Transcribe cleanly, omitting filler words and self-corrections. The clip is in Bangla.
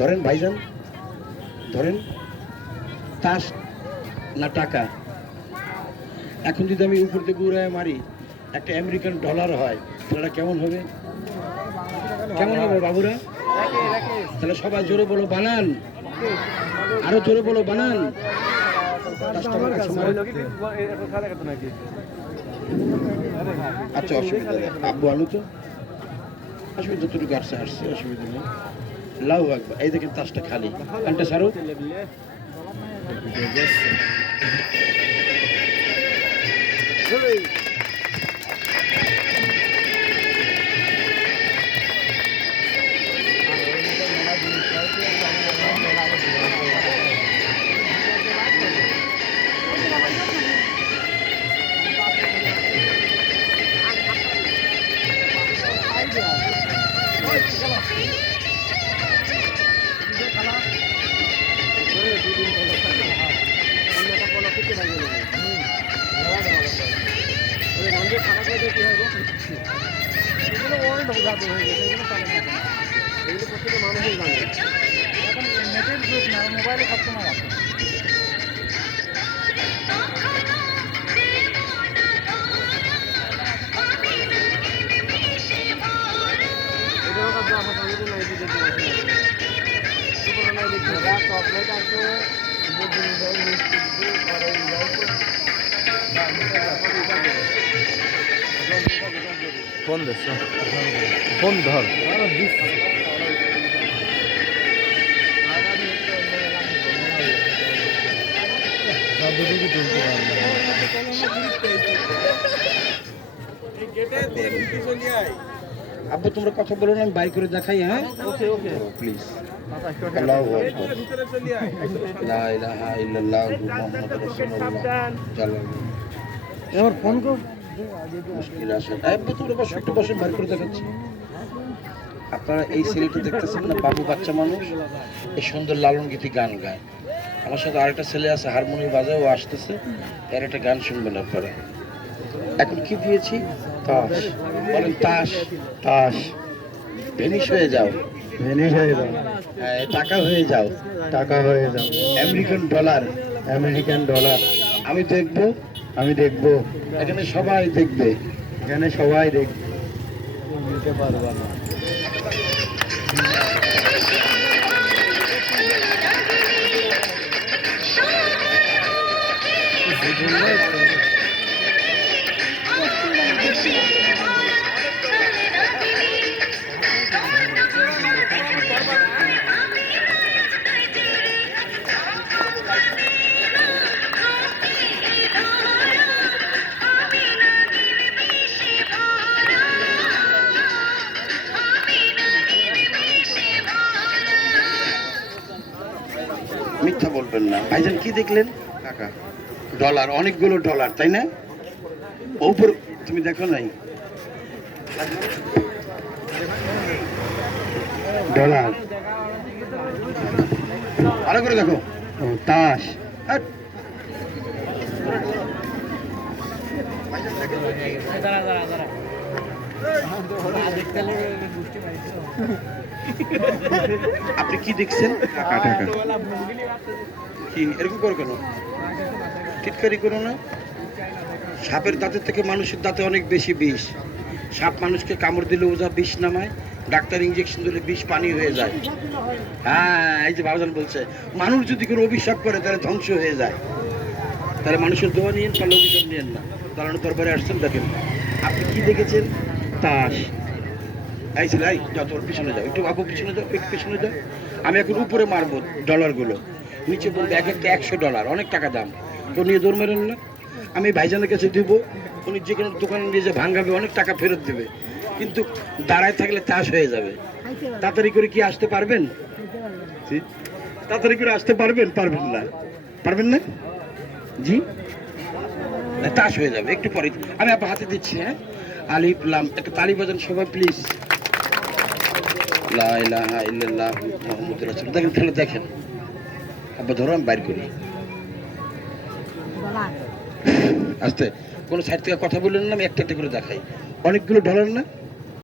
ধরেন ভাইজান, ধরেন তাস না টাকা। এখন যদি আমি উপর থেকে উড়ায় মারি, একটা আমেরিকান ডলার হয়, তাহলে কেমন হবে? কেমন হবে বাবুরা? তাহলে সবাই জোরে বলো বানান, আরো জোরে বলো বানান। আচ্ছা অসুবিধা নেই, আব্বু আলু তো অসুবিধা, যতটুকু আসছে আসছে, অসুবিধা নেই। লাউ একবার, এই দেখেন তাসটা খালি, কানটা সারো। মোবাইলে সবসময় আছে। ফোন দিস, ফোন ধর। আব্বু তোমরা কথা বলো না, আমি বাই করে দেখাই। হ্যাঁ ওকে ওকে প্লিজ। আল্লাহু আকবার, লা ইলাহা ইল্লাল্লাহু মুহাম্মাদুর রাসূলুল্লাহ। চলো এবার ফোন কর। মুশকিল আসে। আব্বু তোমরা বসো, একটু বসে বাই করে দেখাচ্ছি। আপনারা এই ছেলেটা দেখতেছেন না, বাবু বাচ্চা মানুষ, এই সুন্দর লালন গীতি গান গায়। আমার সাথে আরেকটা ছেলে আছে, হারমোনিয়াম বাজায়, ও আসতেছে, এর একটা গান শুনবেন আপনারা। এখন কি দিয়েছি? তাস। বলেন তাস। তাস। ভেনিশ হয়ে যাও, ভেনিশ হয়ে যাও, হ্যাঁ, টাকা হয়ে যাও, টাকা হয়ে যাও, আমেরিকান ডলার, আমেরিকান ডলার। আমি দেখবো, আমি দেখবো, এখানে সবাই দেখবে। এখানে সবাই দেখবে। নিতে পারবা না। মিথ্যা বলবেন না ভাইজান। কি দেখলেন? টাকা, ডলার, অনেকগুলো ডলার, তাই না? ওপর তুমি দেখো নাই? ডলার, আরো করে দেখো। ও তাস। হ্যাট। আপনি কি দেখছেন? টাকা, টাকা। কি এরকম করো কেন? টিটকারি করো না। সাপের দাঁতের থেকে মানুষের দাঁতে অনেক বেশি বিষ। সাপ মানুষকে কামড় দিলে ওজা বিষ নামায়, ডাক্তার ইঞ্জেকশন দিলে বিষ পানি হয়ে যায়। হ্যাঁ, এই যে বাবুজান বলছে, মানুষ যদি কোনো অভিশাপ করে তাহলে ধ্বংস হয়ে যায়। তাহলে মানুষের দোয়া নিয়েন, পারলে অভিশাপ নিয়েন না। দাঁড়ানো দরবারে আসছেন, দেখেন আপনি কি দেখেছেন? তাস। এই ছিল, এই যাও, তোর পিছনে যাও, একটু আপু পিছনে যাও, একটু পিছনে যাও। আমি এখন উপরে মারবো ডলারগুলো, নিচে বলবো এক একটা $100, অনেক টাকা দাম। তো নিয়ে দৌড় মেরেন না। আমি ভাইজানের কাছে দিব, উনি যে কোনো দোকানে নিয়ে যে ভাঙাবে, অনেক টাকা ফেরত দেবে। কিন্তু দাঁড়ায় থাকলে তাস হয়ে যাবে। তাড়াতাড়ি করে কি আসতে পারবেন? তাড়াতাড়ি করে আসতে পারবেন? পারবেন না, পারবেন না জি, তাস হয়ে যাবে একটু পরে। আমি আপনার হাতে দিচ্ছি। হ্যাঁ, আলিফ লাম, একটা তালি বাজান সবাই প্লিজ। লা ইলাহা ইল্লাল্লাহু মুহাম্মাদুর রাসূলুল্লাহ। দেখেন খেলে দেখেন। আব্বা ধরো, আমি বাইর করি। আস্তে, কোনো সাইড থেকে কথা বললেন না, আমি একটা একটা করে দেখাই। অনেকগুলো ডলার না?